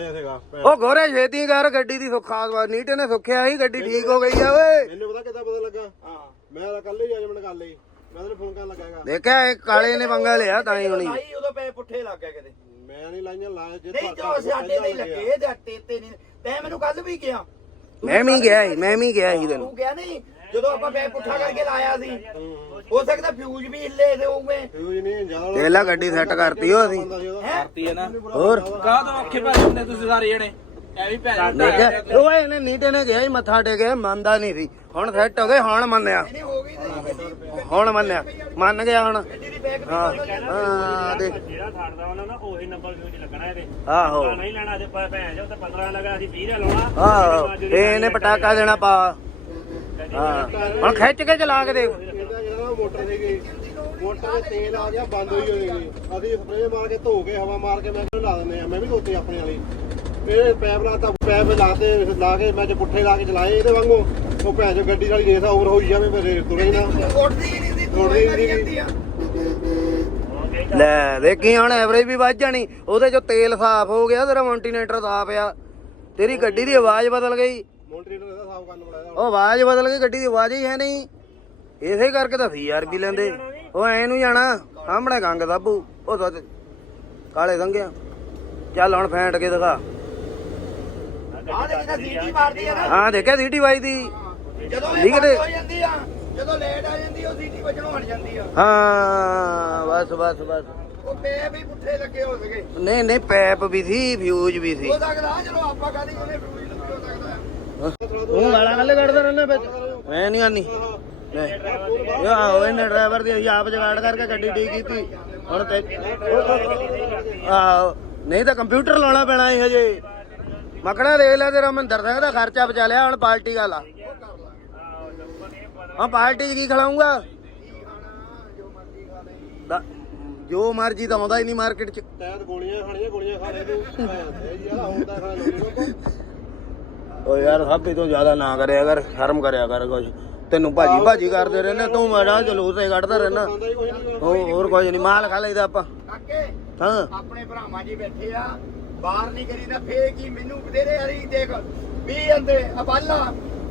ਆਇਆ ਸੀਗਾ ਭੈਣ। ਉਹ ਗੋਰੇ ਛੇਤੀ ਕਰ ਗੱਡੀ ਦੀ ਸੁੱਖਾ ਨੀਟੇ ਨੇ ਸੁੱਖਿਆ ਸੀ ਗੱਡੀ ਠੀਕ ਹੋ ਗਈ ਆ ਓਏ। ਮੈਨੂੰ ਪਤਾ ਕਿੱਦਾਂ ਪਤਾ ਲੱਗਾ? ਹਾਂ। ਮੈਂ ਤਾਂ ਕੱਲ ਹੀ ਜਜਮੈਂਟ ਕਰ ਲਈ। ਮੈਂ ਤੈਨੂੰ ਫੋਨ ਕਰਨ ਲੱਗਾ ਹੈਗਾ। ਦੇਖਿਆ ਇਹ ਕਾਲੇ ਨੇ ਪੰਗਾ ਲਿਆ ਤਾਂ ਹੀ ਹੋਣੀ। ਲਾਈ ਉਦੋਂ ਪੈ ਪੁੱਠੇ ਲੱਗ ਗਿਆ ਕਿਤੇ। ਮੈਂ ਨਹੀਂ ਲਾਈਆਂ ਲਾ ਜੇ ਨਹੀਂ ਜੋ ਸਾਡੇ ਤੇ ਲੱਗੇ ਜੱਟੇ ਤੇ ਨਹੀਂ। ਤੈਂ ਮੈਨੂੰ ਕੱਲ ਵੀ ਕਿਹਾ। ਮੈਂ ਵੀ ਗਿਆ ਸੀ ਮੈਂ ਵੀ ਗਿਆ ਸੀ ਤੈਨੂੰ। ਤੂੰ ਕਿਹਾ ਨਹੀਂ? ਜਦੋਂ ਆਪਾਂ ਬੈ ਪੁੱਠਾ ਕਰਕੇ ਲਾਇਆ ਸੀ ਹੋ ਸਕਦਾ ਫਿਊਜ਼ ਵੀ ਹਿੱਲੇ ਦੇ ਹੋਊਗੇ। ਫਿਊਜ਼ ਨਹੀਂ ਜ਼ਿਆਦਾ ਤੇਲਾ ਗੱਡੀ ਸੈੱਟ ਕਰਤੀ ਉਹ ਅਸੀਂ। ਹੈ? ਹੈ ਨਾ। ਹੋਰ? ਕਾਹ ਤੋਂ ਔਖੇ ਭਾਈ ਹੁੰਦੇ ਤੁਸੀਂ ਸਾਰੇ ਜਣੇ? ਐ ਵੀ ਭੈਣ ਦੇਖਿਆ ਉਹ ਇਹਨੇ ਨੀਟੇ ਨੇ ਗਿਆ ਸੀ ਮੱਥਾ ਟੇਕਿਆ ਮੰਨਦਾ ਨਹੀਂ ਸੀ। ਹੁਣ ਸੈੱਟ ਹੋ ਗਏ ਹੁਣ ਮੰਨਿਆ। ਹੋ ਤੇ ਹੁਣ ਮੰਨਿਆ। ਮੰਨ ਗਿਆ ਹੁਣ। ਗੱਡੀ ਦੀ ਬੈਗ ਵੀ ਹਾਂ। ਬਦਲ ਜਾਂਦੀ। ਹਾਂ ਦੇਖ। ਜਿਹੜਾ ਛੱਡਦਾ ਉਹਨਾਂ ਨਾ ਉਹੀ ਨੰਬਰ ਫਿਊਜ਼ ਲੱਗਣਾ ਇਹਦੇ। ਆਹੋ। ਤਾਂ ਨਹੀਂ ਲੈਣਾ ਜੇ ਪ- ਭੈਣ ਜੋ ਤੇ 15 ਲਗਾ ਅਸੀਂ 20 ਦਾ ਲਾਉਣਾ। ਆਹੋ। ਇਹ ਇਹਨੇ ਪਟਾਕਾ ਦੇਣਾ ਪਾ। ਹਾਂ। ਹੁਣ ਖਿੱਚ ਕੇ ਚਲਾ ਕੇ ਦੇਖ। ਇਹਦਾ ਜਿਹੜਾ ਨਾ ਮੋਟਰ ਸੀਗੀ ਮੋਟਰ ਤੇ ਤੇਲ ਆ ਗਿਆ ਬੰਦ ਹੋਈ ਹੋਈ ਅਸੀਂ ਸਪਰੇਅ ਮਾਰ ਕੇ ਧੋ ਕੇ ਹਵਾ ਮਾਰ ਕੇ ਮੈਂ ਕਿਹਾ ਲਾ ਦਿੰਦੇ ਆ ਮੈਂ ਵੀ ਧੋਤੇ ਆਪਣੇ ਵਾਲੀ। ਇਹ ਪੈਪ ਲਾਤਾ ਪੈਪ ਲਾਤੇ ਲਾ ਕੇ ਮੈਂ ਜੇ ਪੁੱਠੇ ਲਾ ਕੇ ਚਲਾਏ ਇਹਦੇ ਵਾਂਗੂ। ਉਹ ਭੈਣ ਜੋ ਗੱਡੀ ਵਾਲੀ ਰੇਸ ਓਵਰ ਹੋਈ ਜਾਵੇ ਮੇਰੇ ਤੁਰੇ ਹੀ ਨਾ। ਉੱਡਦੀ ਹੀ ਨਹੀਂ ਸੀ ਤੂੰ ਉੱਡਦੀ ਕਰੀ ਨਹੀਂ ਜਾਂਦੀ ਆ ਲੈ ਦੇਖੀ ਹੁਣ ਐਵਰੇਜ ਵੀ ਵੱਧ ਜਾਣੀ। ਉਹਦੇ ਚੋਂ ਤੇਲ ਸਾਫ਼ ਹੋ ਗਿਆ ਤੇਰਾ ਮੌਂਟੀਨੇਟਰ ਸਾਫ਼ ਆ। ਤੇਰੀ ਗੱਡੀ ਦੀ ਆਵਾਜ਼ ਬਦਲ ਗਈ। ਮੋਟਰੀਟਰ ਇਹਦਾ ਸਾਫ਼ ਕਰਨ ਬੜਾ ਉਹ ਆਵਾਜ਼ ਬਦਲ ਗਈ ਗੱਡੀ ਦੀ ਆਵਾਜ਼ ਹੀ ਹੈ ਨਹੀਂ। ਇਸੇ ਕਰਕੇ ਤਾਂ 1000 ਵੀ ਲੈਂਦੇ। ਉਹ ਐ ਨੂੰ ਜਾਣਾ। ਸਾਹਮਣੇ ਗੰਗ ਸਾਬੂ ਉਹ ਤਾਂ ਕਾਲੇ ਸੰਗਿਆ ਚੱਲ ਹੁਣ ਫੈਂਟ ਕੇ ਦਿਖਾ। ਸੀਟੀ ਮਾਰਦੀ ਆ ਨਾ। ਹਾਂ ਦੇਖਿਆ ਸੀਟੀ ਵਾਈ ਦੀ ਜਦੋਂ ਇਹ ਬੰਦ ਹੋ ਜਾਂਦੀ ਆ ਜਦੋਂ ਲੈਟ ਆ ਜਾਂਦੀ ਉਹ ਸੀਟੀ ਵੱਜਣੋਂ ਹਟ ਜਾਂਦੀ ਆ। ਹਾਂ ਬਸ ਬਸ ਬਸ। ਉਹ ਪੈ ਵੀ ਪੁੱਠੇ ਲੱਗੇ ਹੋ ਸਕੇ ਨਹੀਂ ਨਹੀਂ ਪੈਪ ਵੀ ਸੀ ਫਿਊਜ਼ ਵੀ ਸੀ। ਹੋ ਸਕਦਾ ਜਦੋਂ ਆਪਾਂ ਕਹਦੇ ਉਹਨੇ ਫਰੂਜ ਲੱਗੇ ਹੋ ਸਕਦਾ। ਉਹ ਗਾਲਾਂ ਕੱਲੇ ਕੱਢਦਾ ਰਹਿੰਦਾ ਵਿੱਚ ਮੈਂ ਨਹੀਂ ਆਨੀ ਯਾ ਇਹਨੇ ਡਰਾਈਵਰ ਦੀ ਅਸੀਂ ਆਪ ਜਗਾੜ ਕਰਕੇ ਗੱਡੀ ਠੀਕ ਕੀਤੀ। ਹੁਣ ਤੇ ਆਹੋ, ਨਹੀਂ ਤਾਂ ਕੰਪਿਊਟਰ ਲਾਉਣਾ ਪੈਣਾ ਸੀ ਹਜੇ। ਮਕੜਾ ਦੇਖ ਲੈ ਤੇਰਾ ਮਹਿੰਦਰ ਸਿੰਘ ਦਾ ਖਰਚਾ ਬਚਾ ਲਿਆ ਹੁਣ ਪਾਰਟੀ ਵਾਲਾ। ਹਾਂ, ਪਾਰਟੀ 'ਚ ਕੀ ਖਿਲਾਉਂਗਾ ਜੋ ਮਰਜ਼ੀ ਤਾਂ ਆਉਂਦਾ ਹੀ ਨਹੀਂ ਮਾਰਕੀਟ 'ਚ। ਤੈਨੂੰ ਗੋਲੀਆਂ ਖਾਣੀਆਂ, ਗੋਲੀਆਂ ਖਾ ਲੈ ਤੂੰ। ਯਾਰ ਹੁੰਦਾ ਖਾ ਲੋਕੀ। ਓ ਯਾਰ ਸਭੀ ਤੋਂ ਜ਼ਿਆਦਾ ਨਾ ਕਰਿਆ ਕਰ ਸ਼ਰਮ ਕਰਿਆ ਕਰ ਕੁਛ। ਤੈਨੂੰ ਭਾਜੀ ਭਾਜੀ ਕਰਦੇ ਰਹਿੰਦੇ ਤੂੰ ਮੇਰਾ ਜਲੂਸ ਹੀ ਕੱਢਦਾ ਰਹਿਣਾ ਹੋਰ ਕੁਝ ਨਹੀਂ ਮਾਲ ਖਾ ਲਈਦਾ ਆਪਾਂ। ਕਾਕੇ ਹਾਂ। ਆਪਣੇ ਭਰਾਵਾਂ ਜੀ ਬੈਠੇ ਆ ਬਾਹਰ ਨਹੀਂ ਕਰੀਦਾ ਫੇਰ ਕੀ ਮੈਨੂੰ ਬਥੇਰੇ ਯਾਰੀ ਦੇਖ ਵੀ ਜਾਂਦੇ ਅਬਾਲਾ।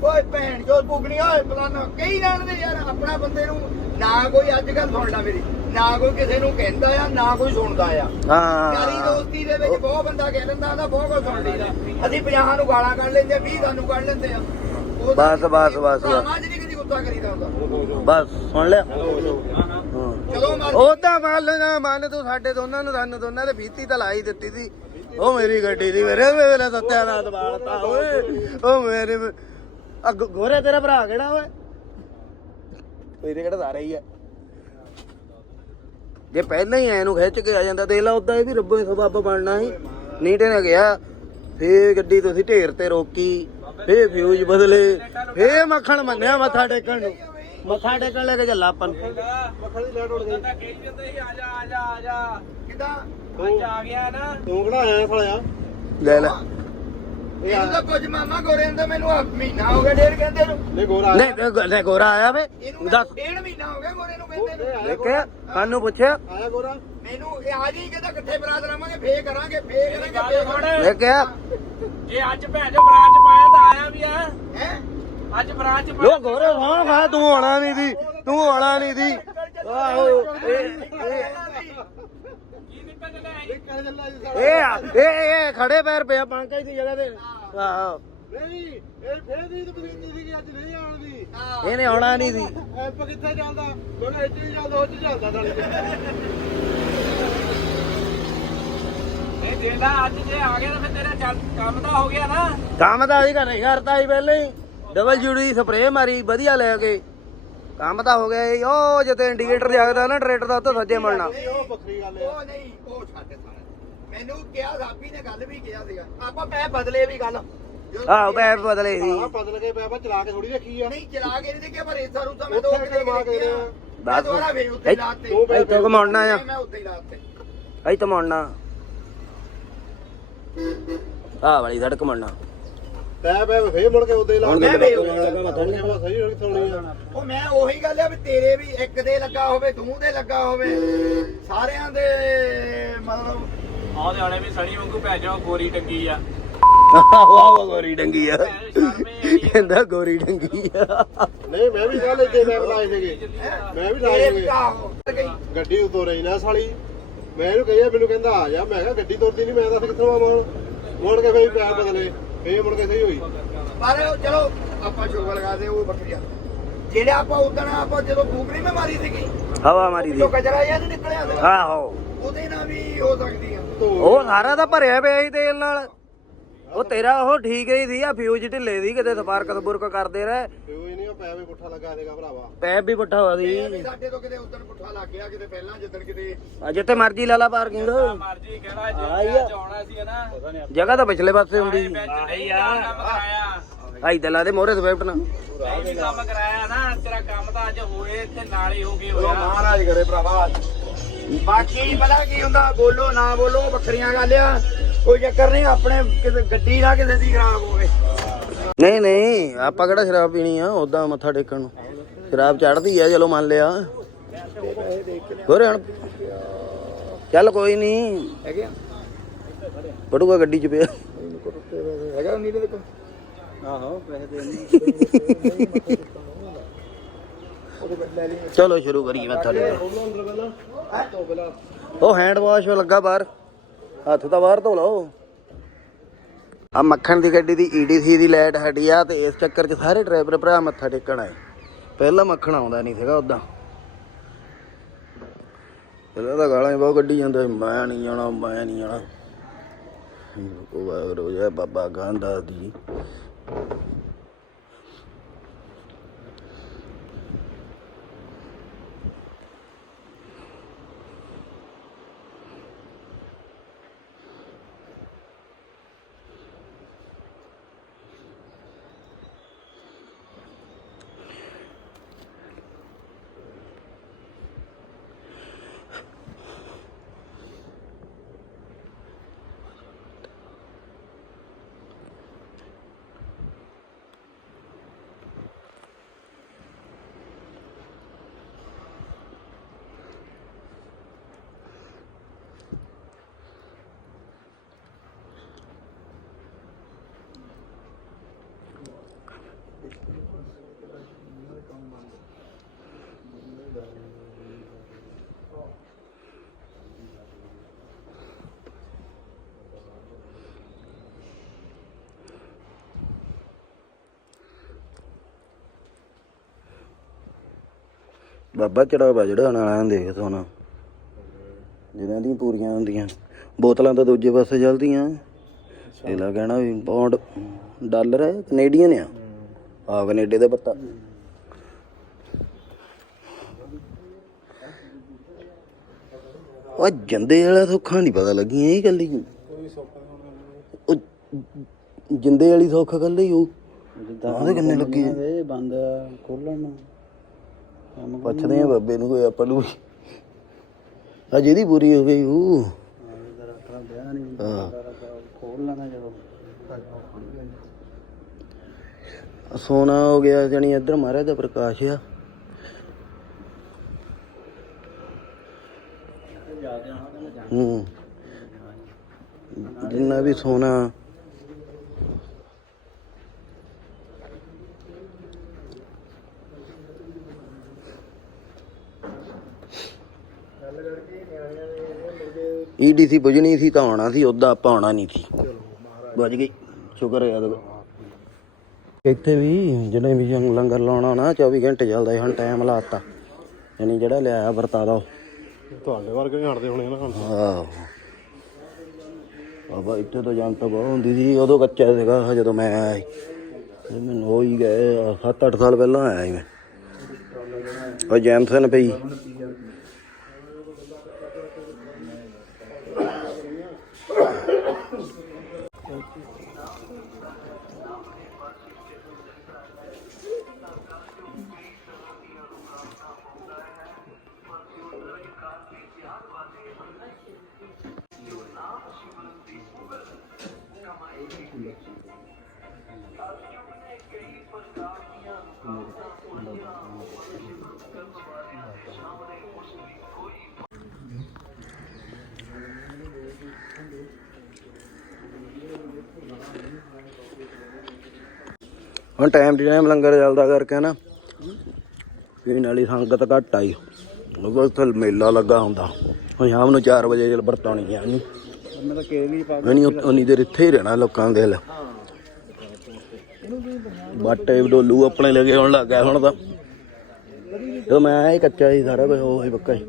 ਓਏ ਭੈਣ ਜੋ ਪੁਗਣੀ ਓਏ ਫਲਾਣਾ ਕਈ ਜਾਣਦੇ ਯਾਰ ਆਪਣਾ ਬੰਦੇ ਨੂੰ ਨਾ ਕੋਈ ਅੱਜ ਕੱਲ ਸੁਣ ਲੈ ਮੇਰੀ ਨਾ ਕੋਈ ਕਿਸੇ ਨੂੰ ਕਹਿੰਦਾ ਆ ਨਾ ਕੋਈ ਸੁਣਦਾ ਆ। ਯਾਰੀ ਹਾਂ ਦੋਸਤੀ ਦੇ ਵਿੱਚ ਬਹੁਤ ਬੰਦਾ ਕਹਿ ਲੈਂਦਾ ਉਹਦਾ ਬਹੁਤ ਕੁਝ ਸੁਣ ਲਈਦਾ। ਅਸੀਂ 50 ਨੂੰ ਗਾਲਾਂ ਕੱਢ ਲੈਂਦੇ ਆ 20 ਸਾਨੂੰ ਕੱਢ ਲੈਂਦੇ ਆ। ਉਹ ਤਾਂ ਬਸ, ਬਸ, ਬਸ, ਬਸ। ਭਰਾਵਾਂ 'ਚ ਨਹੀਂ ਕਦੀ ਗੁੱਸਾ ਕਰੀਦਾ ਹੁੰਦਾ। ਬਸ ਸੁਣ ਲਿਆ ਚਲੋ ਮਰ ਉਹਦਾ ਮੰਨ ਲੈਣਾ ਮੰਨ ਤੂੰ ਸਾਡੇ ਦੋਨਾਂ ਨੂੰ ਸਾਨੂੰ ਦੋਨਾਂ ਦੇ ਫੀਤੀ ਤਾਂ ਲਾਈ ਦਿੱਤੀ ਸੀ। ਉਹ ਮੇਰੀ ਗੱਡੀ ਦੀ ਮੇਰੇ ਮੇਰਾ ਸੱਤਿਆ ਦਾ ਦਬਾਲਤਾ ਓਏ। ਉਹ ਮੇਰੇ ਅੱਗ ਗੋਰੇ ਤੇਰਾ ਭਰਾ ਕਿਹੜਾ ਓਏ? ਇਹਦੇ ਕਿਹੜਾ ਸਾਰਾ ਹੀ ਆ। ਜੇ ਪਹਿਲਾਂ ਹੀ ਐ ਨੂੰ ਖਿੱਚ ਕੇ ਆ ਜਾਂਦਾ ਦੇਖ ਲਾ ਉਦਾਂ ਇਹ ਵੀ ਰੱਬੋ ਹੀ ਸਬੱਬ ਬਣਨਾ ਸੀ। ਨੀਟੇ ਨੇ ਗਿਆ ਫੇਰ ਗੱਡੀ ਤੁਸੀਂ ਢੇਰ ਤੇ ਰੋਕੀ ਫੇਰ ਫਿਊਜ਼ ਬਦਲੇ ਫੇਰ ਮੱਖਣ ਮੰਨਿਆ ਮੱਥਾ ਟੇਕਣ ਨੂੰ। ਮੱਥਾ ਟੇਕਣ ਲੈ ਕੇ ਚੱਲਾ ਆਪਾਂ ਨੂੰ। ਮੱਖਣ ਦੀ ਲੈਟ ਉੜ ਗਈ ਤਾਂ ਕਹੀ ਜਾਂਦੇ ਸੀ ਆ ਜਾ ਆ ਜਾ ਆ ਜਾ ਕਿਦਾਂ ਅੱਜ ਆ ਗਿਆ ਨਾ। ਤੂੰ ਕਿਹੜਾ ਆਇਆ ਸਾਲਿਆ? ਲੈ ਲੈ। ਇਹਨੂੰ ਤਾਂ ਕੁਝ ਮਾਮਾ ਗੋਰੇ ਦਾ ਮੈਨੂੰ ਆ ਮਹੀਨਾ ਹੋ ਗਿਆ ਡੇਢ ਕਹਿੰਦੇ ਨੂੰ। ਨਹੀਂ ਗੋਰਾ ਨਹੀਂ ਤੇ ਗ- ਲੈ ਗੋਰਾ ਆਇਆ ਵੇ। ਇਹਨੂੰ ਦੱਸ। ਡੇਢ ਮਹੀਨਾ ਹੋ ਗਿਆ ਗੋਰੇ ਨੂੰ ਕਹਿੰਦੇ ਨੂੰ। ਦੇਖਿਆ? ਸਾਨੂੰ ਪੁੱਛਿਆ? ਆਇਆ ਗੋਰਾ? ਮੈਨੂੰ ਇਹ ਆ ਜੀ ਕਹਿੰਦਾ ਇਕੱਠੇ ਬਰਾਤ ਰਵਾਂਗੇ ਫੇਰ ਕਰਾਂਗੇ ਫੇਰ ਕਰਾਂਗੇ ਫੇਰ ਕਰਾਂਗੇ। ਦੇਖਿਆ? ਇਹ ਅੱਜ ਭੈਣ ਜੋ ਬ੍ਰਾਂਚ ਪਾਇਆ ਤਾਂ ਆਇਆ ਵੀ ਆ। ਹੈ? ਅੱਜ ਬ੍ਰਾਂਚ ਲੋ ਗੋਰੇ ਹਾਂ ਖਾ ਤੂੰ ਆਉਣਾ ਨਹੀਂ ਦੀ ਤੂੰ ਆਉਣਾ ਨਹੀਂ ਦੀ। ਆਹੋ ਇਹ ਇਹ? ਕਹਿ ਚੱਲਾ ਜੀ ਇਹ ਆ, ਇਹ ਇਹ ਖੜੇ ਪੈਰ ਪਿਆ ਪੰਕਜ ਦੀ ਜਗ੍ਹਾ ਤੇ। ਆਹੋ। ਨਹੀਂ ਇਹ ਫੇਰ ਦੀ ਤੇ ਬਦੀਨੀ ਸੀ ਕਿ ਅੱਜ ਨਹੀਂ ਆਉਣ ਦੀ। ਇਹਨੇ ਆਉਣਾ ਨਹੀਂ ਦੀ ਐਪ ਕਿੱਥੇ ਚੱਲਦਾ? ਮੈਂ ਕਿਹਾ ਇੱਥੇ ਹੀ ਚੱਲਦਾ ਉਹ ਚ ਚੱਲਦਾ ਥਾਲੀ ਤੇ ਇਹ ਜਿਹੜਾ ਅੱਜ ਜੇ ਆ ਗਿਆ ਤਾਂ ਫਿਰ ਤੇਰਾ ਚੱਲ ਕੰਮ ਤਾਂ ਹੋ ਗਿਆ ਨਾ। ਕੰਮ ਤਾਂ ਅਸੀਂ ਘਰੇ ਕਰਤਾ ਸੀ ਪਹਿਲਾਂ ਹੀ। ਡਬਲ ਜੂਡੀ ਸਪਰੇਅ ਮਾਰੀ ਵਧੀਆ ਲੈ ਕੇ। ਕੰਮ ਤਾਂ ਹੋ ਗਿਆ ਈ। ਉਹ ਜਿੱਤੇ ਇੰਡੀਕੇਟਰ ਜਗਦਾ ਨਾ ਟਰੈਕਟਰ ਦਾ ਉੱਥੇ ਸੱਜੇ ਮਲਣਾ। ਉਹ ਵੱਖਰੀ ਗੱਲ ਆ। ਉਹ ਨਹੀਂ ਉਹ ਛੱਡ ਸਾਰਾ। ਮੈਨੂੰ ਕਿਹਾ ਸਾਬੀ ਨੇ ਗੱਲ ਵੀ ਕਿਹਾ ਸੀਗਾ। ਆਪਾਂ ਪੈ ਬਦਲੇ ਵੀ ਗੱਲ। ਜਦੋਂ ਆਹੋ ਪੈਪ ਬਦਲੇ ਸੀ। ਆ ਬਦਲ ਕੇ ਪਿਆ ਚਲਾ ਕੇ ਥੋੜੀ ਰੱਖੀ ਆ। ਨਹੀਂ ਚਲਾ ਕੇ ਨਹੀਂ ਦੇਖਿਆ ਪਰ ਰੇਸਾ ਰੂਸਾ ਮੈਂ ਦੋ ਉੱਥੇ ਕਿਤੇ ਕਿਤੇ ਦੇਖਿਆ ਦੱਸ। ਮੈਂ ਦੁਬਾਰਾ ਵੇ ਉੱਤੇ ਇੱਥੇ- ਲਾਤੇ। ਇੱਥੇ ਘਮਾਉਣਾ ਆ। ਮੈਂ ਉੱਤੇ ਹੀ ਲਾਤੇ। ਤਾਂ ਮੋੜਨਾ ਆਹ ਵਾਲੀ ਸੜਕ ਮੋੜਨਾ ਪੈ ਪੈ ਫੇਰ ਮੁੜ ਕੇ ਉਦੇ ਲਾ ਹੁਣ ਕੇ ਮੈਂ ਵੀ ਸਹੀ ਹੋਣੀ ਥੋੜੀ ਆ। ਉਹ ਮੈਂ ਉਹੀ ਗੱਲ ਆ ਵੀ ਤੇਰੇ ਵੀ ਇੱਕ ਦੇ ਲੱਗਾ ਹੋਵੇ ਤੂੰ ਦੇ ਲੱਗਾ ਹੋਵੇ। ਸਾਰਿਆਂ ਦੇ ਮਤਲਬ ਆਉਂਦੇ ਵਾਲੇ ਵੀ ਸਣੀ ਵਾਂਗੂ ਪੈ ਜਾਓ ਗੋਰੀ ਟੰਗੀ ਆ। ਆਹ ਗੋਰੀ ਡੰਗੀ ਆ। ਕਹਿੰਦਾ ਗੋਰੀ ਡੰਗੀ ਆ। ਨਹੀਂ ਮੈਂ ਵੀ ਗੱਲ ਇੱਥੇ ਮੈਂ ਲਾਏ ਸੀਗੇ। ਮੈਂ ਵੀ ਲਾਏ ਸੀਗੇ। ਆਹੋ ਗਈ ਗੱਡੀ ਉਤੋਂ ਰਹੀ ਨਾ ਸਾਲੀ। ਮੈਂ ਇਹਨੂੰ ਕਹੀਆ ਮੈਨੂੰ ਕਹਿੰਦਾ ਆ ਜਾ। ਮੈਂ ਕਿਹਾ ਗੱਡੀ ਤੁਰਦੀ ਨਹੀਂ ਮੈਂ ਦੱਸ ਕਿੱਥੋਂ ਆਵਾਂ? ਹੁਣ ਮੁੜ ਕੇ ਫੇਰ ਪੈਰ ਬਦਲੇ। ਫੇਰ ਮੁੜ ਕੇ ਸਹੀ ਹੋਈ। ਪਰ ਉਹ ਚਲੋ ਆਪਾਂ ਸ਼ੋਗ ਲਗਾ ਦੇ ਉਹ ਬੱਕਰੀਆਂ ਜਿਹੜੇ ਆਪਾਂ ਉਦਣ ਆਪਾਂ ਜਦੋਂ ਫੂਕਰੀ ਮੈਂ ਮਾਰੀ ਸੀਗੀ ਹਵਾ ਮਾਰੀ ਦੀ ਜੋ ਕਚਰਾ ਜਾਂ ਨਿਕਲਿਆ। ਸੀ, ਆਹੋ। ਉਹਦੇ ਨਾਲ ਵੀ ਹੋ ਸਕਦੀ ਆ। ਉਹ ਸਾਰਾ ਤਾਂ ਭਰਿਆ ਪਿਆ ਸੀ ਤੇਲ ਨਾਲ। ਉਹ ਤੇਰਾ ਉਹ ਠੀਕ ਹੀ ਸੀ ਆ ਫਿਊਜ਼ ਢਿੱਲੇ ਦੀ ਕਿਤੇ ਸਪਾਰਕ ਸਪੁਰਕ ਕਰਦੇ ਰਹੇ। ਕੋਈ ਨਹੀਂ ਉਹ ਪੈ ਵੀ ਪੁੱਠਾ ਲੱਗਾ ਸੀਗਾ ਭਰਾਵਾ। ਪੈਪ ਵੀ ਪੁੱਠਾ ਹੋਇਆ ਸੀ। ਸਾਡੇ ਤੋਂ ਕਿਤੇ ਉਦਣ ਪੁੱਠਾ ਲੱਗ ਗਿਆ ਕਿਤੇ ਪਹਿਲਾਂ ਜਿੱਦਣ ਕਿਤੇ। ਆ ਜਿੱਥੇ ਮਰਜ਼ੀ ਲਾ ਲਾ ਪਾਰਕਿੰਗ ਮਰਜ਼ੀ ਕਹਿਣਾ ਆਈ ਆ। ਜੇ ਚਾਉਣਾ ਸੀ ਨਾ ਜਗ੍ਹਾ ਤਾਂ ਪਿਛਲੇ ਪਾਸੇ ਹੁੰਦੀ ਸੀ। ਕਰਾਇਆ। ਆਈ ਤੇ ਲਾ ਦੇ ਮੋਰੇ ਸਵਿਫਟ ਨਾਲ। ਨਹੀਂ ਵੀ ਕੰਮ ਕਰਾਇਆ ਨਾ ਤੇਰਾ ਕੰਮ ਤਾਂ ਅੱਜ ਹੋਏ ਤੇ ਨਾਲ ਹੀ ਹੋ ਗਏ ਉਹ ਹੋਇਆ। ਮਹਾਰਾਜ ਕਰੇ ਭਰਾਵਾ। ਬਾਕੀ ਪਤਾ ਕੀ ਹੁੰਦਾ ਬੋਲੋ ਨਾ ਬੋਲੋ ਵੱਖਰੀਆਂ ਗੱਲ ਆ। ਕੋਈ ਚੱਕਰ ਨਹੀਂ ਆਪਣੇ ਕਿਤੇ ਗੱਡੀ ਨਾ ਕਿਸੇ ਦੀ ਖਰਾਬ ਹੋਵੇ। ਨਹੀਂ ਨਹੀਂ ਆਪਾਂ ਕਿਹੜਾ ਸ਼ਰਾਬ ਪੀਣੀ ਆ? ਉਦਾਂ ਮੱਥਾ ਟੇਕਣ ਨੂੰ। ਸ਼ਰਾਬ ਚੜਦੀ ਆ ਚਲੋ ਮੰਨ ਲਿਆ। ਹੋਰ ਹੁਣ ਚੱਲ ਕੋਈ ਨਹੀਂ ਹੈਗੇ ਬੜੂਗਾ ਗੱਡੀ 'ਚ ਪਿਆ। ਹੈਗਾ ਨਹੀਂ ਤੇ ਦੇਖੋ ਚਲੋ ਸ਼ੁਰੂ ਕਰੀਏ ਮੱਥਾ ਟੇਕ ਉਹ ਹੈਂਡ ਵਾਸ਼ ਲੱਗਾ ਬਾਹਰ। ਹੱਥ ਤਾਂ ਬਾਹਰ ਧੋ ਲਓ। ਆ ਮੱਖਣ ਦੀ ਗੱਡੀ ਦੀ ਈਡੀਸੀ ਦੀ ਲਾਈਟ ਹਟੀ ਆ ਤੇ ਇਸ ਚੱਕਰ 'ਚ ਸਾਰੇ ਡਰਾਈਵਰ ਭਰਾ ਮੱਥਾ ਟੇਕਣ ਆਏ। ਪਹਿਲਾਂ ਮੱਖਣ ਆਉਂਦਾ ਨਹੀਂ ਸੀਗਾ ਉਦਾਂ ਪਹਿਲਾਂ ਤਾਂ ਗਾਲਾਂ ਹੀ ਬਹੁਤ ਕੱਢੀ ਜਾਂਦਾ ਸੀ, ਮੈਂ ਨਹੀਂ ਜਾਣਾ ਮੈਂ ਨਹੀਂ ਜਾਣਾ ਉਹ ਵਾਹਿਗੁਰੂ ਜੈ ਬਾਬਾ ਗਾਂਧਾ ਦੀ ਬਾਬਾ ਚੜਾਵਾ ਜਿਹੜਾ ਨਾਲਾਂ ਦੇਖ ਸੋਨਾ। ਜਿਹਨਾਂ ਦੀਆਂ ਪੂਰੀਆਂ ਹੁੰਦੀਆਂ। ਬੋਤਲਾਂ ਤਾਂ ਦੂਜੇ ਪਾਸੇ ਚੱਲਦੀਆਂ। ਇਹਲਾ ਕਹਿਣਾ ਵੀ ਪੌਂਡ ਡਾਲਰ ਹੈ ਕੈਨੇਡੀਅਨ ਆ। ਆ ਕੈਨੇਡੇ ਦਾ ਪੱਤਾ। ਉਹ ਜੰਦੇ ਵਾਲਾ ਸੌਖਾ ਨਹੀਂ ਪਤਾ ਲੱਗੀਆਂ ਇਹ ਗੱਲ ਹੀ ਉਹ ਜਿੰਦੇ ਵਾਲੀ ਸੌਖਾ ਗੱਲ ਹੀ ਉਹ ਉਹਦੇ ਕਿੰਨੇ ਲੱਗੇ। ਬੰਦ ਖੋਲਣ ਨੂੰ। ਕੰਮ ਪੁੱਛਦੇ ਆ ਬਾਬੇ ਨੂੰ ਕੋਈ ਆਪਾਂ ਨੂੰ ਆ ਜਿਹਦੀ ਪੂਰੀ ਹੋ ਗਈ ਉਹ ਦਾ ਰੱਖਣਾ ਵਿਆਹ ਨਹੀਂ ਹਾਂ। ਖੋਲ ਲੈਣਾ ਜਦੋਂ ਸੋਨਾ ਹੋ ਗਿਆ ਜਣੀ ਇੱਧਰ ਮਹਾਰਾਜ ਦਾ ਪ੍ਰਕਾਸ਼ ਆ। ਹੂੰ। ਜਿੰਨਾ ਵੀ ਸੋਨਾ ਈਡੀਸੀ ਬੁਝਣੀ ਸੀ ਤਾਂ ਆਉਣਾ ਸੀ ਉਦਾਂ ਆਪਾਂ ਆਉਣਾ ਨਹੀਂ ਸੀ। ਬੁਝ ਗਈ ਸ਼ੁਕਰ ਹੈ ਉਹਦਾ ਇੱਥੇ ਵੀ ਜਿਹੜੇ ਵੀ ਜੰਗ ਲੰਗਰ ਲਾਉਣਾ ਨਾ 24 ਘੰਟੇ ਚੱਲਦਾ ਸੀ, ਹੁਣ ਟਾਈਮ ਲਾਤਾ। ਯਾਨੀ ਜਿਹੜਾ ਲਿਆਇਆ ਵਰਤਾ ਦੋ ਤੁਹਾਡੇ ਵਰਗੇ ਨਹੀਂ ਹਟਦੇ ਹੋਣੇ ਨਾ ਆਹ। ਬਾਬਾ ਇੱਥੇ ਤਾਂ ਜਨਤਾ ਬਹੁਤ ਹੁੰਦੀ ਸੀ ਉਦੋਂ ਕੱਚਾ ਸੀਗਾ ਜਦੋਂ ਮੈਂ ਆਇਆ ਸੀ। ਇਹ ਮੈਨੂੰ ਹੋ ਹੀ ਗਏ 7-8 ਸਾਲ ਪਹਿਲਾਂ ਆਇਆ ਸੀ ਮੈਂ। ਉਹ ਜੈਮਸਨ ਪਈ। ਹੁਣ ਟਾਈਮ ਦੀ ਟਾਈਮ ਲੰਗਰ ਚੱਲਦਾ ਕਰਕੇ ਨਾ ਪੀਣ ਵਾਲੀ ਸੰਗਤ ਘੱਟ ਆਈ। ਲੋਕਾਂ ਉੱਥੇ ਮੇਲਾ ਲੱਗਾ ਹੁੰਦਾ। ਹੁਣ ਸ਼ਾਮ ਨੂੰ 4 ਵਜੇ ਜਲ ਵਰਤਾਉਣੀ ਗਿਆ ਨਹੀਂ ਮੈਂ ਤਾਂ ਕੇਲ ਨਹੀਂ ਪਾ ਨਹੀਂ ਉਨੀ ਦੇਰ ਇੱਥੇ ਹੀ ਰਹਿਣਾ ਲੋਕਾਂ ਦੇ ਹਲ। ਬਾਟੇ ਡੋਲੂ ਆਪਣੇ ਲਗੇ ਹੁਣ ਲੱਗ ਗਿਆ ਹੁਣ ਤਾਂ। ਜਦੋਂ ਮੈਂ ਆਇਆ ਹੀ ਕੱਚਾ ਸੀ ਸਾਰਾ ਕੁਝ ਉਹ ਹੀ ਪੱਕਾ ਸੀ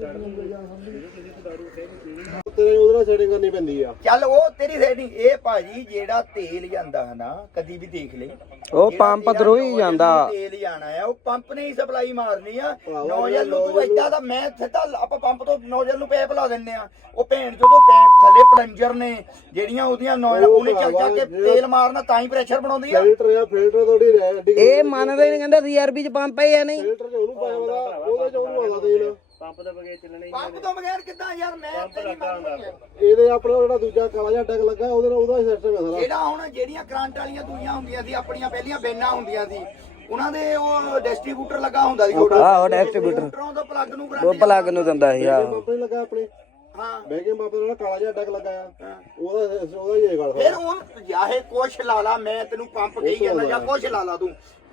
ਤੇਰੇ ਉਹਦੇ ਸੈਟਿੰਗ ਕਰਨੀ ਪੈਂਦੀ ਆ। ਚੱਲ ਉਹ ਤੇਰੀ ਸੈਟਿੰਗ ਇਹ ਭਾਜੀ ਜਿਹੜਾ ਤੇਲ ਜਾਂਦਾ ਹੈ ਨਾ ਕਦੀ ਵੀ ਦੇਖ ਲੈ। ਉਹ ਪੰਪ ਥਰੂ ਹੀ ਜਾਂਦਾ। ਤੇਲ ਜਾਣਾ ਆ ਉਹ ਪੰਪ ਨੇ ਹੀ ਸਪਲਾਈ ਮਾਰਨੀ ਆ। ਨੋਜ਼ਲ ਨੂੰ ਤੂੰ ਏਦਾਂ ਦਾ ਮੈਂ ਸਿੱਧਾ ਆਪਾਂ ਪੰਪ ਤੋਂ ਨੋਜ਼ਲ ਨੂੰ ਪੈਪ ਲਾ ਦਿੰਨੇ ਆ। ਉਹ ਭੈਣ ਜਦੋਂ ਪੈਪ ਥੱਲੇ ਪਲੰਜਰ ਨੇ ਜਿਹੜੀਆਂ ਉਹਦੀਆਂ ਨੋਜ਼ਲ ਉਹ ਉਹਨੇ ਚੱਲ ਜਾ ਕੇ ਭਰਾਵਾ, ਤੇਲ ਮਾਰਨਾ ਤਾਂ ਹੀ ਪ੍ਰੈਸ਼ਰ ਬਣਾਉਂਦੀ ਆ। ਫਿਲਟਰ ਆ ਫਿਲਟਰ ਥੋੜੀ ਰੈਡੀ ਇਹ ਮੰਨਦੇ ਨਹੀਂ ਕਹਿੰਦਾ ਸੀਆਰਪੀ ਚ ਪੰਪ ਹੈ ਜਾਂ ਨਹੀਂ? ਫਿਲਟਰ ਚ ਉਹਨੂੰ ਪਾਇਆ ਵਾ ਉਹਦੇ ਚ ਉਹਨੂੰ ਆਉਂਦਾ ਤੇਲ। ਪੰਪ ਦੇ ਬਗੈਰ ਚੱਲਣਾ ਹੀ ਪੰਪ ਤੋਂ ਬਗੈਰ ਕਿੱਦਾਂ ਯਾਰ ਮੈਂ ਤੇਰੀ ਮੰਨਦੀ ਆ। ਇਹਦੇ ਆਪਣਾ ਜਿਹੜਾ ਦੂਜਾ ਕਾਲਾ ਜਿਹਾ ਡੱਗ ਲੱਗਾ ਉਹਦੇ ਨਾਲ ਉਹਦਾ ਸਿਸਟਮ ਹੈ ਸਾਰਾ। ਜਿਹੜਾ ਹੁਣ ਜਿਹੜੀਆਂ ਕਰੰਟ ਵਾਲੀਆਂ ਦੂਈਆਂ ਹੁੰਦੀਆਂ ਸੀ ਆਪਣੀਆਂ ਪਹਿਲੀਆਂ ਬੈਨਾਂ ਹੁੰਦੀਆਂ ਸੀ ਉਹਨਾਂ ਦੇ ਉਹ ਡਿਸਟ੍ਰੀਬਿਊਟਰ ਲੱਗਾ ਹੁੰਦਾ ਸੀ ਛੋਟਾ ਆਹੋ, distributor। ਡਿਸਟ੍ਰੀਬਿਊਟਰਾਂ ਤੋਂ ਪਲੱਗ ਨੂੰ ਉਹ ਕਰੰਟ ਪਲੱਗ ਨੂੰ ਦਿੰਦਾ ਸੀ ਆ ਪੰਪ ਨਹੀਂ ਲੱਗਾ ਆਪਣੇ। ਹਾਂ। ਬੈਗੇ ਪੰਪ ਦਾ ਜਿਹੜਾ ਕਾਲਾ ਜਿਹਾ ਡੱਗ ਲੱਗਾ ਆ ਉਹਦਾ ਉਹਦਾ ਹੀ ਹੈ ਗੱਲ ਫਿਰ ਉਹ ਯਾਹੇ ਕੁਛ ਲਾ ਲਾ ਮੈਂ ਤੈਨੂੰ ਪੰਪ ਕਹੀ ਜਾਂਦਾ ਜਾਂ ਕੁਛ ਲਾ ਲਾ ਤੂੰ।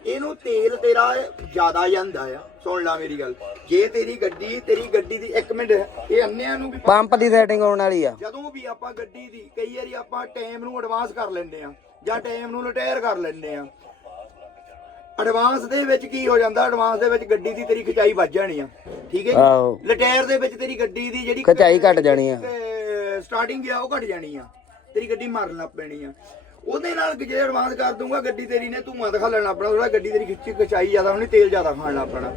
ਇਹਨੂੰ ਤੇਲ ਤੇਰਾ ਜ਼ਿਆਦਾ ਜਾਂਦਾ ਆ। ਸੁਣ ਲੈ ਮੇਰੀ ਗੱਲ। ਜੇ ਤੇਰੀ ਗੱਡੀ ਤੇਰੀ ਗੱਡੀ ਦੀ ਇੱਕ ਮਿੰਟ ਇਹ ਅੰਨਿਆਂ ਨੂੰ ਵੀ ਪੰਪ ਦੀ ਸੈਟਿੰਗ ਆਉਣ ਵਾਲੀ ਆ। ਜਦੋਂ ਵੀ ਆਪਾਂ ਗੱਡੀ ਦੀ ਕਈ ਵਾਰੀ ਆਪਾਂ ਟਾਈਮ ਨੂੰ ਐਡਵਾਂਸ ਕਰ ਲੈਂਦੇ ਆ ਜਾਂ ਟਾਈਮ ਨੂੰ ਰਿਟਾਇਰ ਕਰ ਲੈਂਦੇ ਆ। ਐਡਵਾਂਸ ਦੇ ਵਿੱਚ ਕੀ ਹੋ ਜਾਂਦਾ? ਐਡਵਾਂਸ ਦੇ ਵਿੱਚ ਗੱਡੀ ਦੀ ਤੇਰੀ ਖਿਚਾਈ ਵੱਜ ਜਾਣੀ ਆ। ਠੀਕ ਹੈ? ਆਹੋ। ਰਿਟਾਇਰ ਦੇ ਵਿੱਚ ਤੇਰੀ ਗੱਡੀ ਦੀ ਜਿਹੜੀ ਖਿਚਾਈ ਘੱਟ ਜਾਣੀ ਆ। ਸਟਾਰਟਿੰਗ ਆ ਉਹ ਘਟ ਜਾਣੀ ਆ। ਤੇਰੀ ਗੱਡੀ ਮਾਰਨ ਲੱਗ ਪੈਣੀ ਆ। ਉਹਦੇ ਨਾਲ ਜੇ ਐਡਵਾਂਸ ਕਰ ਦੂੰਗਾ ਗੱਡੀ ਤੇਰੀ ਨੇ ਧੂਆਂ ਦਿਖਾ ਲੈਣਾ ਆਪਣਾ ਥੋੜਾ ਗੱਡੀ ਤੇਰੀ ਖਿੱਚੀ ਖਿਚਾਈ ਜ਼ਿਆਦਾ ਹੋਣੀ ਤੇਲ ਜ਼ਿਆਦਾ ਖਾਣ ਲੱਗ ਪੈਣਾ।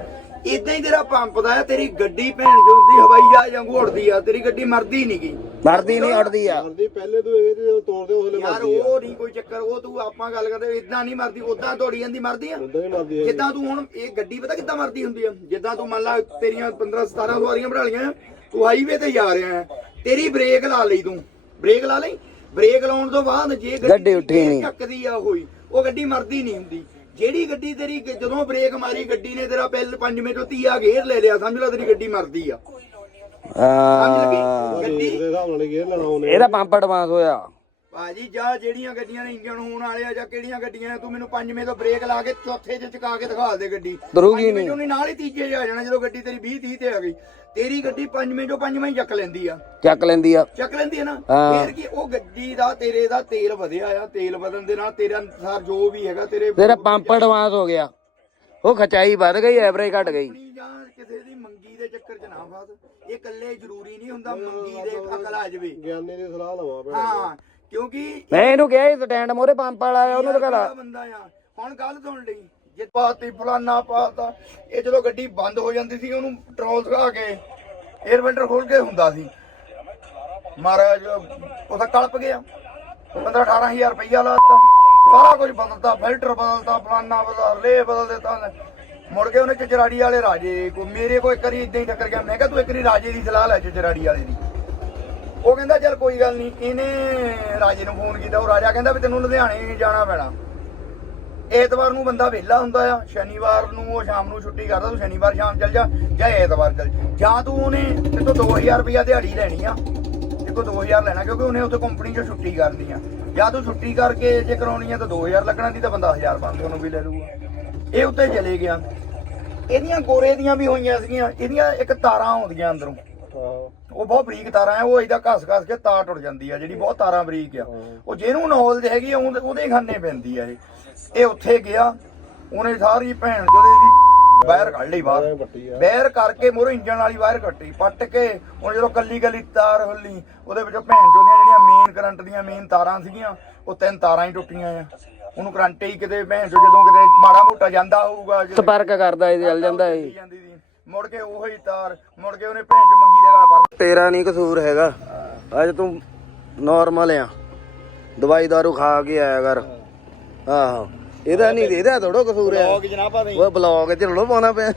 ਇਦਾਂ ਹੀ ਤੇਰਾ ਪੰਪ ਦਾ ਆ ਤੇਰੀ ਗੱਡੀ ਭੈਣ ਜੋਦੀ ਹਵਾਈ ਜਹਾਜ਼ ਵਾਂਗੂ ਉੜਦੀ ਆ ਤੇਰੀ ਗੱਡੀ ਮਰਦੀ ਨੀ ਗੀ। ਮਰਦੀ ਨਹੀਂ ਅੜਦੀ ਆ। ਮਰਦੀ ਪਹਿਲੇ ਤੂੰ ਇਹ ਤੇ ਜਦੋਂ ਤੋੜਦੇ ਉਸ ਵੇਲੇ ਯਾਰ ਮਰਦੀ ਆ। ਉਹ ਨਹੀਂ ਕੋਈ ਚੱਕਰ ਉਹ ਤੂੰ ਆਪਾਂ ਗੱਲ ਕਰਦੇ ਇਦਾਂ ਨਹੀਂ ਮਰਦੀ ਉਦਾਂ ਦੌੜੀ ਜਾਂਦੀ ਮਰਦੀ ਆ। ਉਦਾਂ ਹੀ ਮਰਦੀ ਹੈ ਜਿੱਦਾਂ ਤੂੰ ਹੁਣ ਇਹ ਗੱਡੀ ਪਤਾ ਕਿੱਦਾਂ ਮਰਦੀ ਹੁੰਦੀ ਆ? ਜਿੱਦਾਂ ਤੂੰ ਮੰਨ ਲਾ ਤੇਰੀਆਂ 15 17 ਸਵਾਰੀਆਂ ਬਣਾ ਲਈਆਂ ਤੂੰ ਹਾਈਵੇ ਤੇ ਜਾ ਰਿਹਾ ਹੈ ਤੇਰੀ ਬ੍ਰੇਕ ਲਾ ਲਈ ਤੂੰ। ਬ੍ਰੇਕ ਲਾ ਲਈ? ਬ੍ਰੇਕ ਲਾਉਣ ਤੋਂ ਬਾਅਦ ਜੇ ਗੱਡੀ ਉੱਠੀ ਨਹੀਂ। ਚੱਕਦੀ ਆ ਹੋਈ ਉਹ ਗੱਡੀ ਮਰਦੀ ਨਹੀਂ ਹੁੰਦੀ। ਜਿਹੜੀ ਗੱਡੀ ਤੇਰੀ ਜਦੋਂ ਬ੍ਰੇਕ ਮਾਰੀ ਗੱਡੀ ਨੇ ਤੇਰਾ ਪਹਿਲ 5 ਮਿੰਟ ਤੋਂ 30 ਗੇਅਰ ਲੈ ਲਿਆ ਸਮਝ ਲੈ ਤੇਰੀ ਗੱਡੀ ਮਰਦੀ ਆ। ਆ। ਗੱਡੀ ਦੇ ਹਿਸਾਬ ਨਾਲ ਗੇਅਰ ਲੈਣਾ ਉਹਨੇ। ਇਹਦਾ ਪੰਪ ਐਡਵਾਂਸ ਹੋਇਆ। ਭਾਜੀ ਜਾ ਜਿਹੜੀਆਂ ਗੱਡੀਆਂ ਦੇ ਇੰਜਨ ਹੋਣ ਵਾਲੇ ਆ ਜਾਂ ਕਿਹੜੀਆਂ ਗੱਡੀਆਂ ਆ, ਤੂੰ ਮੈਨੂੰ ਪੰਜਵੇਂ ਤੋਂ ਬ੍ਰੇਕ ਲਾ ਕੇ ਚੌਥੇ 'ਚ ਚਕਾ ਕੇ ਦਿਖਾ ਦੇ ਗੱਡੀ। ਤੁਰੂਗੀ ਪੰਜਵੇਂ ਨਹੀਂ। ਚੋਂ ਨੀ ਨਾਲ ਹੀ ਤੀਜੇ 'ਚ ਆ ਜਾਣਾ ਜਦੋਂ ਗੱਡੀ ਤੇਰੀ 20 30 ਤੇ ਆ ਗਈ। ਤੇਰੀ ਗੱਡੀ ਪੰਜਵੇਂ ਚੋਂ ਪੰਜਵਾਂ ਹੀ ਚੱਕ ਲੈਂਦੀ ਆ। ਚੱਕ ਲੈਂਦੀ ਆ। ਚੱਕ ਲੈਂਦੀ ਹੈ ਨਾ। ਫੇਰ ਕੀ ਉਹ ਗੱਡੀ ਦਾ ਤੇਰੇ ਦਾ ਤੇਲ ਵਧਿਆ ਆ ਤੇਲ ਵਧਣ ਦੇ ਨਾਲ ਤੇਰਾ ਅਨੁਸਾਰ ਜੋ ਵੀ ਹੈਗਾ ਤੇਰੇ ਤੇਰਾ ਪੰਪ ਐਡਵਾਂਸ ਹੋ ਗਿਆ। ਉਹ ਖਚਾਈ ਵੱਧ ਗਈ ਐਵਰੇਜ ਘਟ ਗਈ। ਆਪਣੀ ਜਾਂ ਕਿਸੇ ਦੀ ਮੰਗੀ ਦੇ ਚੱਕਰ 'ਚ ਨਾ ਫਸ। ਇਹ ਇਕੱਲੇ ਜ਼ਰੂਰੀ ਨਹੀਂ ਹੁੰਦਾ ਮੰਗੀ ਦੇ ਅਕਲ ਆ ਜਾਵੇ। ਗਿਆਨੀ ਦੀ ਸਲਾਹ ਲਵਾਂ ਭੈਣ ਹਾਂ ਕਿਉਂਕਿ ਮੈਂ ਇਹਨੂੰ ਕਿਹਾ ਸੀ ਸਟੈਂਡ ਮੋਰੇ ਪੰਪ ਵਾਲਾ ਆ ਉਹਨੂੰ ਤਾਂ ਬੰਦਾ ਆ? ਹੁਣ ਗੱਲ ਸੁਣ ਲਈ। ਜੇ ਪਾਤੀ ਫਲਾਨਾ ਪਾਤਾ ਇਹ ਜਦੋਂ ਗੱਡੀ ਬੰਦ ਹੋ ਜਾਂਦੀ ਸੀ ਉਹਨੂੰ ਪੈਟਰੋਲ ਦਿਖਾ ਕੇ 에ਅਰ ਫਿਲਟਰ ਖੋਲ ਕੇ ਹੁੰਦਾ ਸੀ। ਮਹਾਰਾਜ ਉਹਦਾ ਕਲਪ ਗਿਆ। 15 18000 ਰੁਪਈਆ ਲਾਤਾ। ਸਾਰਾ ਕੁਝ ਬਦਲਤਾ ਫਿਲਟਰ ਬਦਲਤਾ ਫਲਾਨਾ ਬਦਲ ਲੇ ਬਦਲ ਦਿੱਤਾ। ਮੁੜ ਕੇ ਉਹਨੇ ਚਚਰਾੜੀ ਵਾਲੇ ਰਾਜੇ ਕੋ ਮੇਰੇ ਕੋਲ ਇੱਕ ਵਾਰੀ ਇਦਾਂ ਹੀ ਟੱਕਰ ਗਿਆ। ਮੈਂ ਕਿਹਾ ਤੂੰ ਇੱਕ ਵਾਰੀ ਰਾਜੇ ਦੀ ਸਲਾਹ ਲੈ ਚਚਰਾੜੀ ਵਾਲੇ ਦੀ। ਉਹ ਕਹਿੰਦਾ, ਚੱਲ ਕੋਈ ਗੱਲ ਨਹੀਂ। ਇਹਨੇ ਰਾਜੇ ਨੂੰ ਫੋਨ ਕੀਤਾ, ਉਹ ਰਾਜਾ ਕਹਿੰਦਾ ਵੀ ਤੈਨੂੰ ਲੁਧਿਆਣੇ ਜਾਣਾ ਪੈਣਾ। ਐਤਵਾਰ ਨੂੰ ਬੰਦਾ ਵਿਹਲਾ ਹੁੰਦਾ ਆ, ਸ਼ਨੀਵਾਰ ਨੂੰ ਉਹ ਸ਼ਾਮ ਨੂੰ ਛੁੱਟੀ ਕਰਦਾ, ਤੂੰ ਸ਼ਨੀਵਾਰ ਸ਼ਾਮ ਚੱਲ ਜਾ ਜਾਂ ਐਤਵਾਰ ਚੱਲ ਜਾਂ। ਤੂੰ ਉਹਨੇ ਤੇ ਤੋਂ 2000 ਰੁਪਇਆ ਦਿਹਾੜੀ ਲੈਣੀ ਆ ਤੇ ਕੋ 2000 ਲੈਣਾ, ਕਿਉਂਕਿ ਉਹਨੇ ਉੱਥੇ ਕੰਪਨੀ 'ਚੋਂ ਛੁੱਟੀ ਕਰਨੀ ਆ। ਜਾਂ ਤੂੰ ਛੁੱਟੀ ਕਰਕੇ ਜੇ ਕਰਾਉਣੀ ਆ ਤਾਂ 2000 ਲੱਗਣਾ, ਨਹੀਂ ਤਾਂ ਬੰਦਾ 1000 ਉਹਨੂੰ ਵੀ ਲੈ ਲੂਗਾ ਇਹ ਉੱਤੇ ਚਲੇ ਗਿਆ। ਇਹਦੀਆਂ ਗੋਰੇ ਦੀਆਂ ਵੀ ਹੋਈਆਂ ਸੀਗੀਆਂ, ਇਹਦੀਆਂ ਇੱਕ ਤਾਰਾਂ ਆਉਂਦੀਆਂ ਅੰਦਰੋਂ। ਉਹ ਬਹੁਤ ਬਰੀਕ ਤਾਰਾਂ ਆ ਉਹ ਇਹਦਾ ਘਸ ਘਸ ਕੇ ਤਾਰ ਟੁੱਟ ਜਾਂਦੀ ਆ ਜਿਹੜੀ ਬਹੁਤ ਤਾਰਾਂ ਬਰੀਕ ਆ। ਉਹ ਜਿਹਨੂੰ ਨੌਲੇਜ ਹੈਗੀ ਆ ਉਹਦੇ ਉਹਦੇ ਖਾਨੇ ਪੈਂਦੀ ਆ ਇਹ। ਇਹ ਉੱਥੇ ਗਿਆ ਉਹਨੇ ਸਾਰੀ ਭੈਣ ਜਦੋਂ ਇਹਦੀ ਵਾਇਰ ਕੱਢ ਲਈ ਬਾਹਰ। ਵਾਇਰ ਕਰਕੇ ਮੋਰੋ ਇੰਜਨ ਵਾਲੀ ਵਾਇਰ ਕੱਟੀ ਪੱਟ ਕੇ ਹੁਣ ਜਦੋਂ ਕੱਲੀ ਕੱਲੀ ਤਾਰ ਹੁੱਲੀ ਉਹਦੇ ਵਿੱਚੋਂ ਭੈਣ ਚੋਦੀਆਂ ਜਿਹੜੀਆਂ ਮੇਨ ਕਰੰਟ ਦੀਆਂ ਮੇਨ ਤਾਰਾਂ ਸੀਗੀਆਂ ਉਹ ਤਿੰਨ ਤਾਰਾਂ ਹੀ ਟੁੱਟੀਆਂ ਆ। ਉਹਨੂੰ ਕਰੰਟ ਹੀ ਕਿਤੇ ਭੈਣ ਚੋ ਜਦੋਂ ਕਿਤੇ ਮਾੜਾ ਮੋਟਾ ਜਾਂਦਾ ਹੋਊਗਾ ਸੰਪਰਕ ਕਰਦਾ ਇਹ। ਚੱਲ ਜਾਂਦਾ ਇਹ ਮੁੜ ਕੇ ਉਹੀ ਤਾਰ ਮੁੜ ਕੇ ਉਹਨੇ ਭੈਣ ਚ ਮੰਗੀ ਦੇ ਗਲ ਪਰ। ਤੇਰਾ ਨਹੀਂ ਕਸੂਰ ਹੈਗਾ। ਅੱਜ ਤੂੰ ਨਾਰਮਲ ਆ। ਦਵਾਈ ਦਾਰੂ ਖਾ ਕੇ ਆਇਆ ਕਰ। ਆਹੋ। ਇਹਦਾ ਨਹੀਂ ਇਹਦਾ ਥੋੜੋ ਕਸੂਰ ਹੈ ਜਨਾਬਾ ਨਹੀਂ ਉਹ ਬਲੌਗ ਚ ਲੜੋ ਪਾਉਣਾ ਪਿਆ।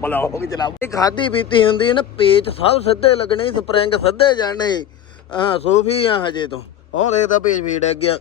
ਬਲੌਗ ਜਨਾਬ। ਇਹ ਖਾਦੀ ਪੀਤੀ ਹੁੰਦੀ ਹੈ ਨਾ ਪੇਚ ਸਭ ਸਿੱਧੇ ਲੱਗਣੇ ਸਪਰਿੰਗ ਸਿੱਧੇ ਜਾਣੇ। ਹਾਂ ਸੋਫੀ ਆ ਹਜੇ ਤੋਂ। ਉਹ ਦੇਖਦਾ ਪੇਜ ਫੀਡ ਗਿਆ